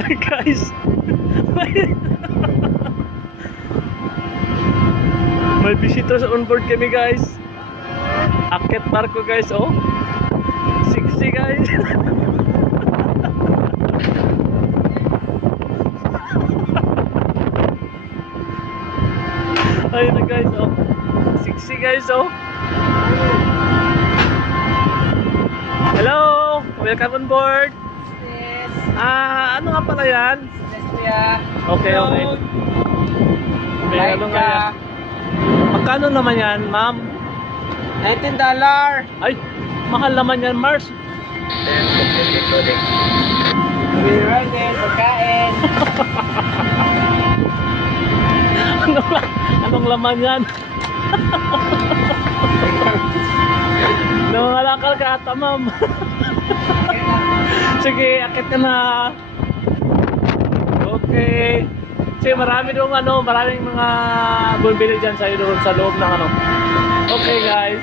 Guys. May visitors on board kami guys. Akit barko guys, oh. Siksi guys. Ayun na guys, oh. Siksi guys, oh. Hello, welcome on board. Yes. Ano nga pala yan? Yes, kuya. Okay, okay. May ano nga yan? Magkano naman yan, ma'am? $19. Ay, mahal naman yan, Mars. We're running, pagkain. Anong laman yan? Nangangalakal ka ata, ma'am. Sige, akit ka na. Okay. Sige, marami doon maraming mga bumibili dyan sa loob ng ano. Okay, guys.